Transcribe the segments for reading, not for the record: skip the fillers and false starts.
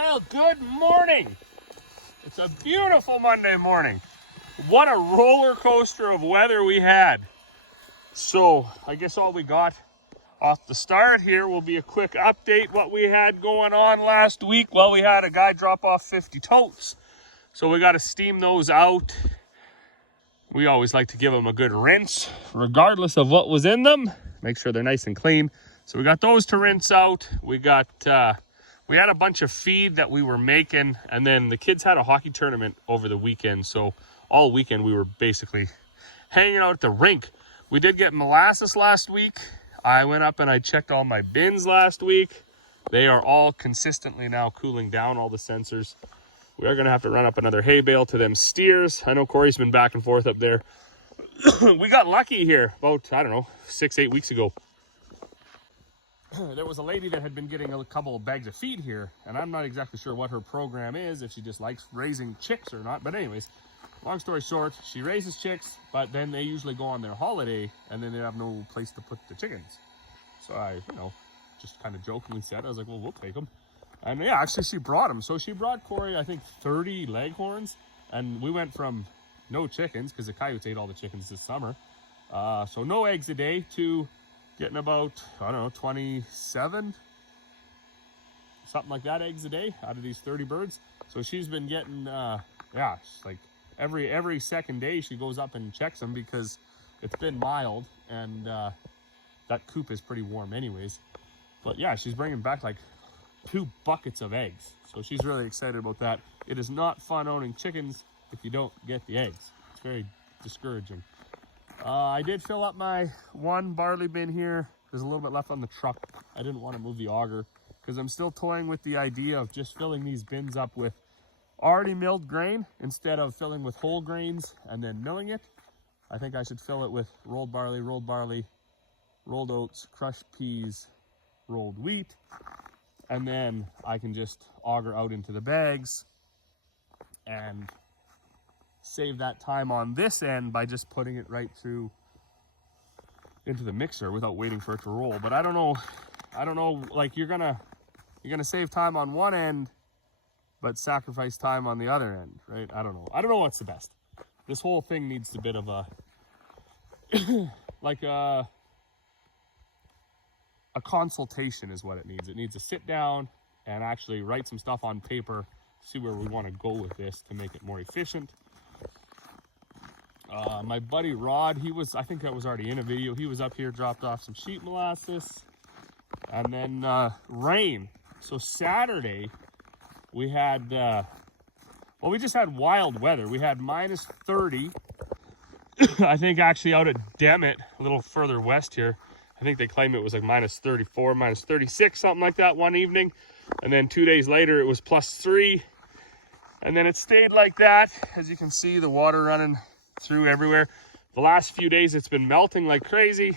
Well, good morning. It's a beautiful Monday morning. What a roller coaster of weather we had. So I guess all we got off the start here will be a quick update what we had going on last week. Well, we had a guy drop off 50 totes. So we got to steam those out. We always like to give them a good rinse, regardless of what was in them. Make sure they're nice and clean. So we got those to rinse out. We had a bunch of feed that we were making, and then the kids had a hockey tournament over the weekend. So all weekend we were basically hanging out at the rink. We did get molasses last week. I went up and I checked all my bins last week. They are all consistently now cooling down, all the sensors. We are going to have to run up another hay bale to them steers. I know Corey's been back and forth up there. We got lucky here about, 6-8 weeks ago. There was a lady that had been getting a couple of bags of feed here, and I'm not exactly sure what her program is, if she just likes raising chicks or not. But anyways, long story short, she raises chicks, but then they usually go on their holiday, and then they have no place to put the chickens. So I, just kind of jokingly said, I was like, well, we'll take them. And yeah, actually she brought them. So she brought Corey, I think, 30 leghorns, and we went from no chickens, because the coyotes ate all the chickens this summer. So no eggs a day to getting about, 27, something like that, eggs a day out of these 30 birds. So she's been getting, like every second day she goes up and checks them, because it's been mild, and that coop is pretty warm anyways. But yeah, she's bringing back like 2 buckets of eggs. So she's really excited about that. It is not fun owning chickens if you don't get the eggs. It's very discouraging. I did fill up my one barley bin here. There's a little bit left on the truck. I didn't want to move the auger because I'm still toying with the idea of just filling these bins up with already milled grain instead of filling with whole grains and then milling it. I think I should fill it with rolled barley, rolled oats, crushed peas, rolled wheat, and then I can just auger out into the bags and save that time on this end by just putting it right through into the mixer without waiting for it to roll. But I don't know, like you're gonna save time on one end but sacrifice time on the other end, right? I don't know what's the best. This whole thing needs a bit of a like a consultation is what it needs. It needs to sit down and actually write some stuff on paper, see where we want to go with this to make it more efficient. My buddy Rod, I think that was already in a video. He was up here, dropped off some sheep molasses, and then rain. So Saturday, we had, we just had wild weather. We had minus 30, I think actually out at Demet, a little further west here. I think they claim it was like minus 34, minus 36, something like that one evening. And then 2 days later, it was plus 3. And then it stayed like that. As you can see, the water running through everywhere. The last few days it's been melting like crazy,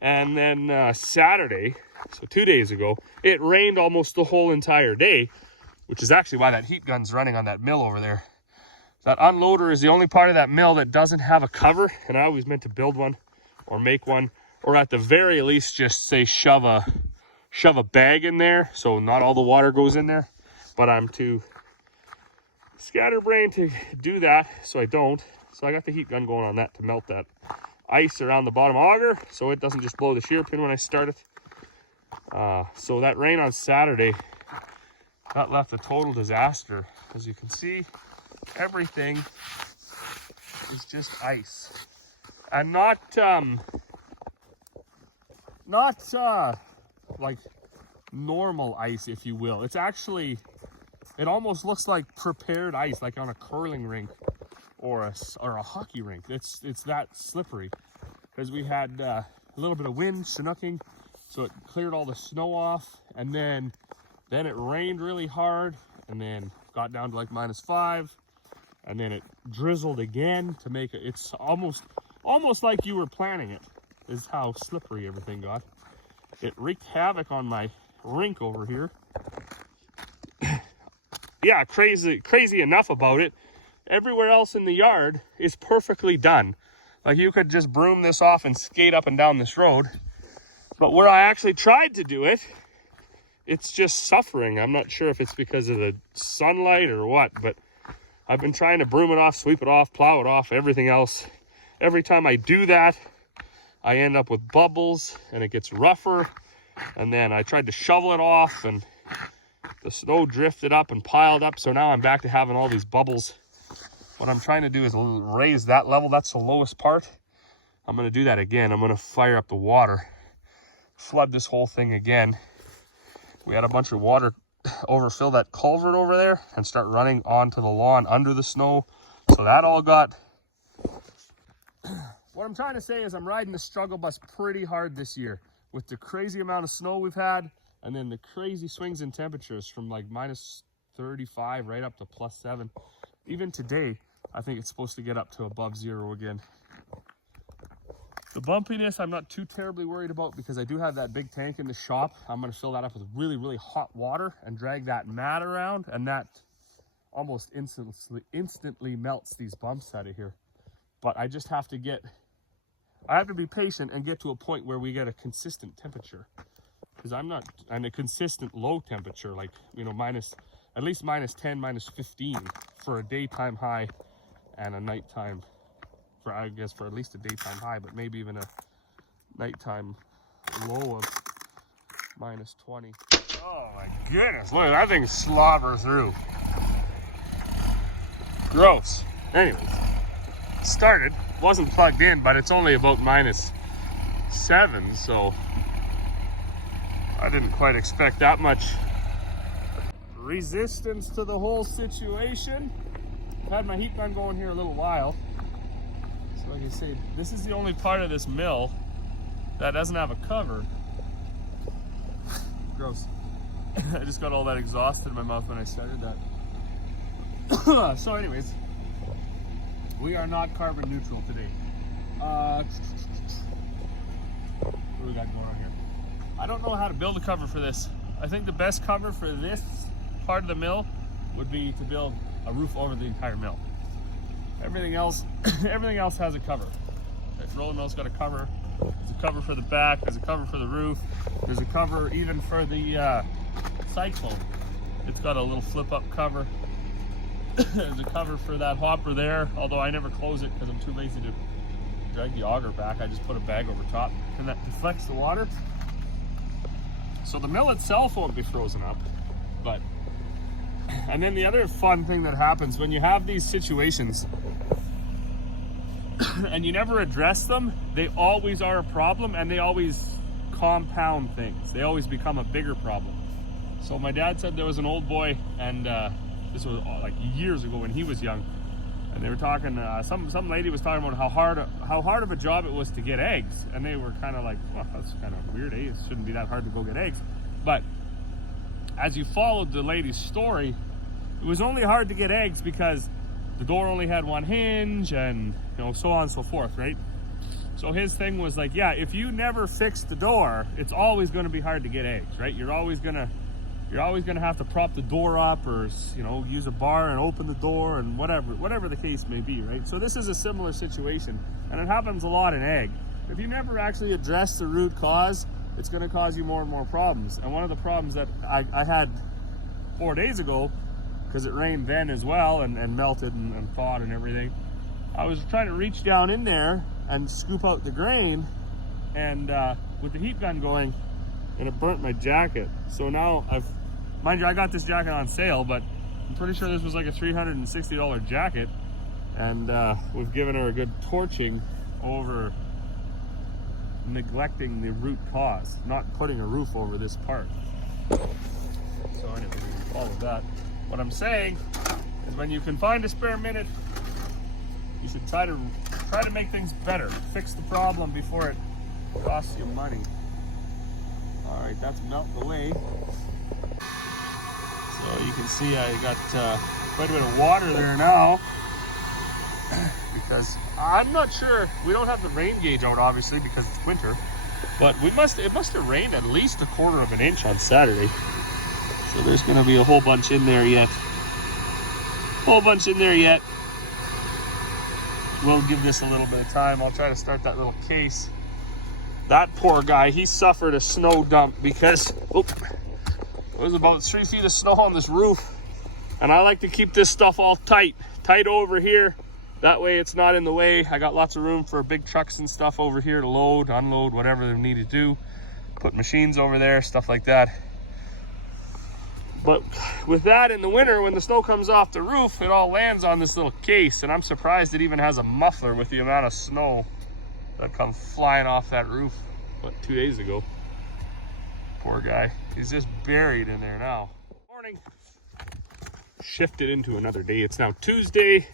and then Saturday, so 2 days ago, it rained almost the whole entire day, which is actually why that heat gun's running on that mill over there. That unloader is the only part of that mill that doesn't have a cover, and I always meant to build one or make one, or at the very least just say shove a bag in there so not all the water goes in there. But I'm too scatterbrained to do that, so I don't. So I got the heat gun going on that to melt that ice around the bottom auger so it doesn't just blow the shear pin when I start it. So that rain on Saturday, that left a total disaster. As you can see, everything is just ice. And not like normal ice, if you will. It's actually, it almost looks like prepared ice, like on a curling rink or a hockey rink. It's that slippery, because we had a little bit of wind, Chinooking, so it cleared all the snow off, and then it rained really hard, and then got down to like minus 5, and then it drizzled again to make it. It's almost like you were planning it, is how slippery everything got. It wreaked havoc on my rink over here. Yeah, crazy enough about it. Everywhere else in the yard is perfectly done. Like you could just broom this off and skate up and down this road. But where I actually tried to do it it's just suffering. I'm not sure if it's because of the sunlight or what, but I've been trying to broom it off, sweep it off, plow it off, everything else. Every time I do that, I end up with bubbles and it gets rougher. And then I tried to shovel it off and the snow drifted up and piled up. So now I'm back to having all these bubbles. What I'm trying to do is raise that level. That's the lowest part. I'm going to do that again. I'm going to fire up the water, flood this whole thing again. We had a bunch of water overfill that culvert over there and start running onto the lawn under the snow. So that all got... What I'm trying to say is I'm riding the struggle bus pretty hard this year with the crazy amount of snow we've had and then the crazy swings in temperatures from like minus 35 right up to plus 7. Even today, I think it's supposed to get up to above 0 again. The bumpiness, I'm not too terribly worried about because I do have that big tank in the shop. I'm going to fill that up with really, really hot water and drag that mat around, and that almost instantly melts these bumps out of here. But I just have to I have to be patient and get to a point where we get a consistent temperature. Because I'm a consistent low temperature, like, you know, at least minus 10, minus 15 for a daytime high and a nighttime. I guess for at least a daytime high, but maybe even a nighttime low of minus 20. Oh my goodness, look at that thing slobber through. Gross. Anyways, started, wasn't plugged in, but it's only about minus 7, so I didn't quite expect that much resistance to the whole situation. I've had my heat gun going here a little while. Like I say, this is the only part of this mill that doesn't have a cover. Gross. I just got all that exhaust in my mouth when I started that. So anyways, we are not carbon neutral today. What do we got going on here? I don't know how to build a cover for this. I think the best cover for this part of the mill would be to build a roof over the entire mill. Everything else has a cover. This roller mill's got a cover. There's a cover for the back. There's a cover for the roof. There's a cover even for the cyclone. It's got a little flip-up cover. There's a cover for that hopper there, although I never close it because I'm too lazy to drag the auger back. I just put a bag over top, and that deflects the water. So the mill itself won't be frozen up, but... And then the other fun thing that happens when you have these situations and you never address them, they always are a problem and they always compound things. They always become a bigger problem. So my dad said there was an old boy, and this was like years ago when he was young, and they were talking, some lady was talking about how hard of a job it was to get eggs, and they were kind of like, well, that's kind of weird, eh? It shouldn't be that hard to go get eggs. But as you followed the lady's story, it was only hard to get eggs because the door only had one hinge, and you know, so on and so forth, right? So his thing was like, yeah, if you never fix the door, it's always going to be hard to get eggs, right? You're always gonna have to prop the door up, or, you know, use a bar and open the door, and whatever the case may be, right? So this is a similar situation, and it happens a lot in egg. If you never actually address the root cause, it's going to cause you more and more problems. And one of the problems that I had 4 days ago, because it rained then as well and melted and thawed and everything, I was trying to reach down in there and scoop out the grain, and with the heat gun going, and it burnt my jacket. So now mind you, I got this jacket on sale, but I'm pretty sure this was like a $360 jacket, and we've given her a good torching over neglecting the root cause, not putting a roof over this part. So anyway, all of that. What I'm saying is, when you can find a spare minute, you should try to make things better. Fix the problem before it costs you money. All right, that's melting away. So you can see I got quite a bit of water there now, because I'm not sure, we don't have the rain gauge out obviously because it's winter, but it must have rained at least 1/4 of an inch on Saturday. So there's going to be a whole bunch in there yet. We'll give this a little bit of time. I'll try to start that little case. That poor guy, he suffered a snow dump because There's about 3 feet of snow on this roof. And I like to keep this stuff all tight over here. That way it's not in the way. I got lots of room for big trucks and stuff over here to load, unload, whatever they need to do. Put machines over there, stuff like that. But with that in the winter, when the snow comes off the roof, it all lands on this little case. And I'm surprised it even has a muffler with the amount of snow that come flying off that roof, 2 days ago. Poor guy, he's just buried in there now. Morning. Shifted into another day. It's now Tuesday.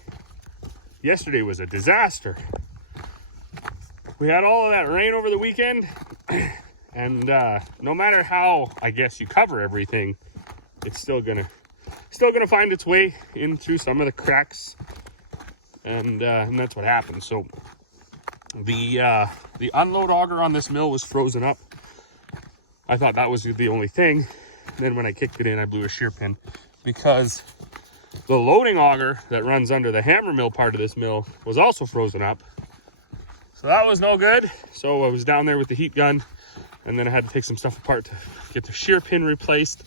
Yesterday was a disaster. We had all of that rain over the weekend, and no matter how, I guess, you cover everything, it's still gonna find its way in through some of the cracks, and that's what happened. So the unload auger on this mill was frozen up. I thought that was the only thing. Then when I kicked it in, I blew a shear pin because the loading auger that runs under the hammer mill part of this mill was also frozen up. So that was no good. So I was down there with the heat gun, and then I had to take some stuff apart to get the shear pin replaced.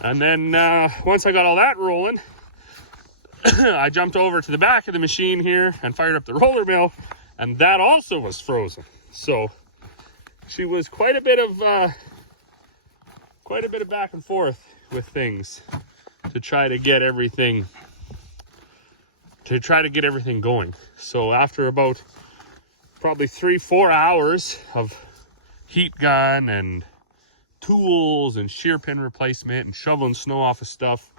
And then once I got all that rolling, I jumped over to the back of the machine here and fired up the roller mill, and that also was frozen. So she was quite a bit of back and forth with things to try to get everything going. So after about probably 3-4 hours of heat gun and tools and shear pin replacement and shoveling snow off of stuff,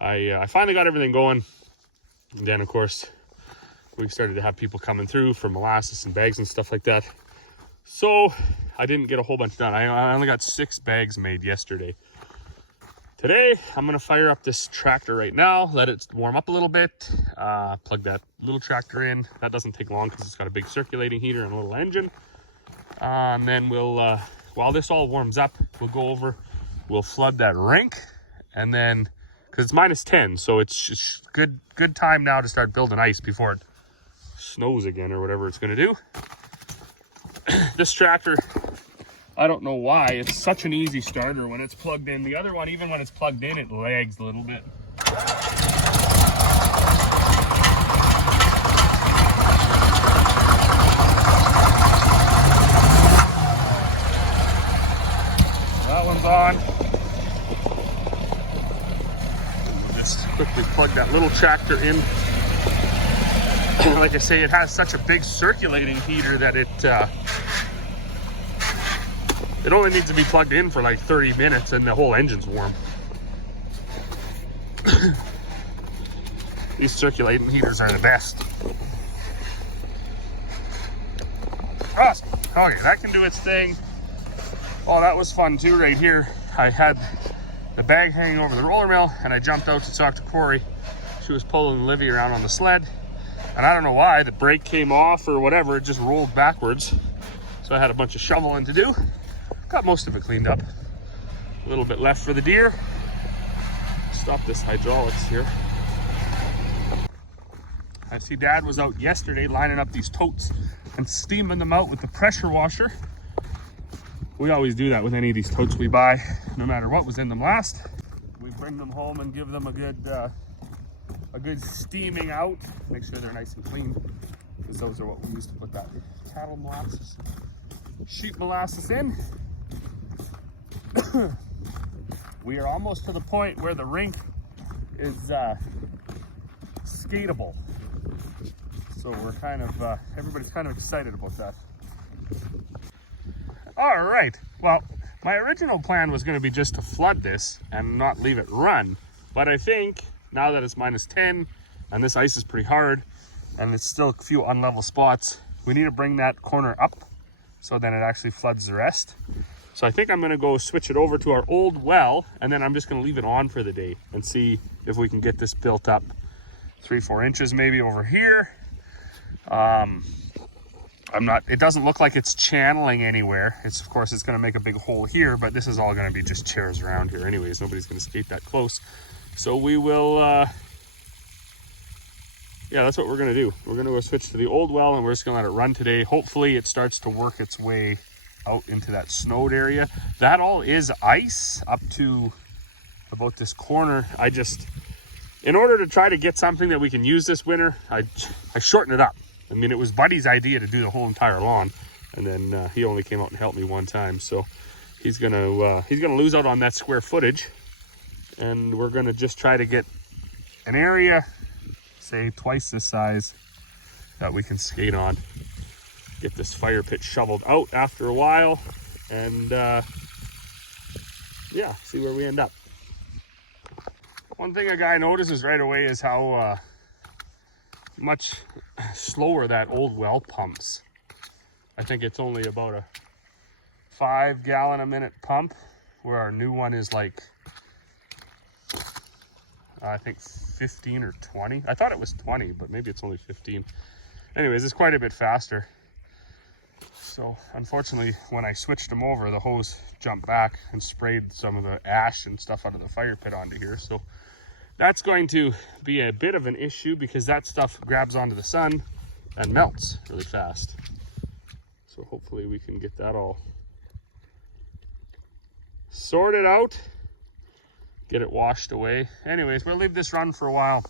I finally got everything going. And then of course we started to have people coming through for molasses and bags and stuff like that. So I didn't get a whole bunch done. I only got 6 bags made yesterday. Today, I'm gonna fire up this tractor right now, let it warm up a little bit, plug that little tractor in. That doesn't take long because it's got a big circulating heater and a little engine. And then we'll, while this all warms up, we'll go over, we'll flood that rink, and then, because it's -10, so it's good time now to start building ice before it snows again or whatever it's gonna do. This tractor, I don't know why, it's such an easy starter when it's plugged in. The other one, even when it's plugged in, it lags a little bit. That one's on. Just quickly plug that little tractor in. Like I say, it has such a big circulating heater that it only needs to be plugged in for like 30 minutes and the whole engine's warm. These circulating heaters are the best. Awesome. Okay, that can do its thing. Oh, that was fun too right here. I had the bag hanging over the roller mill and I jumped out to talk to Corey. She was pulling Livy around on the sled. And I don't know why, the brake came off or whatever, it just rolled backwards. So I had a bunch of shoveling to do. Got most of it cleaned up. A little bit left for the deer. Stop this hydraulics here. I see Dad was out yesterday lining up these totes and steaming them out with the pressure washer. We always do that with any of these totes we buy, no matter what was in them last. We bring them home and give them a good steaming out. Make sure they're nice and clean, because those are what we use to put that cattle molasses, sheep molasses in. We are almost to the point where the rink is skatable. So we're kind of, everybody's kind of excited about that. All right, well, my original plan was gonna be just to flood this and not leave it run. But I think now that it's -10 and this ice is pretty hard and it's still a few unlevel spots, we need to bring that corner up so then it actually floods the rest. So I think I'm gonna go switch it over to our old well, and then I'm just gonna leave it on for the day and see if we can get this built up 3-4 inches maybe over here. It doesn't look like it's channeling anywhere. Of course, it's gonna make a big hole here, but this is all gonna be just chairs around here anyways. Nobody's gonna skate that close. So we will, yeah, that's what we're gonna do. We're gonna go switch to the old well and we're just gonna let it run today. Hopefully it starts to work its way out into that snowed area. That all is ice up to about this corner. In order to try to get something that we can use this winter, I shortened it up. I mean, it was Buddy's idea to do the whole entire lawn, and then he only came out and helped me one time. So he's gonna lose out on that square footage, and we're gonna just try to get an area, say twice this size, that we can skate on. Get this fire pit shoveled out after a while, and yeah, see where we end up. One thing a guy notices right away is how much slower that old well pumps. I think it's only about a 5 gallon a minute pump, where our new one is like, I think 15 or 20. I thought it was 20, but maybe it's only 15. Anyways, it's quite a bit faster. So unfortunately, when I switched them over, the hose jumped back and sprayed some of the ash and stuff out of the fire pit onto here. So that's going to be a bit of an issue, because that stuff grabs onto the sun and melts really fast. So hopefully we can get that all sorted out, get it washed away. Anyways, we'll leave this run for a while.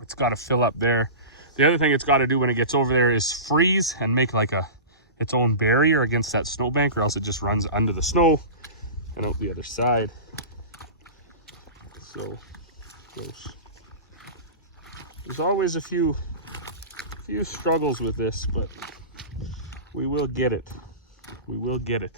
It's got to fill up there. The other thing it's got to do when it gets over there is freeze and make like its own barrier against that snowbank, or else it just runs under the snow and out the other side. So there's always a few struggles with this, but we will get it. We will get it.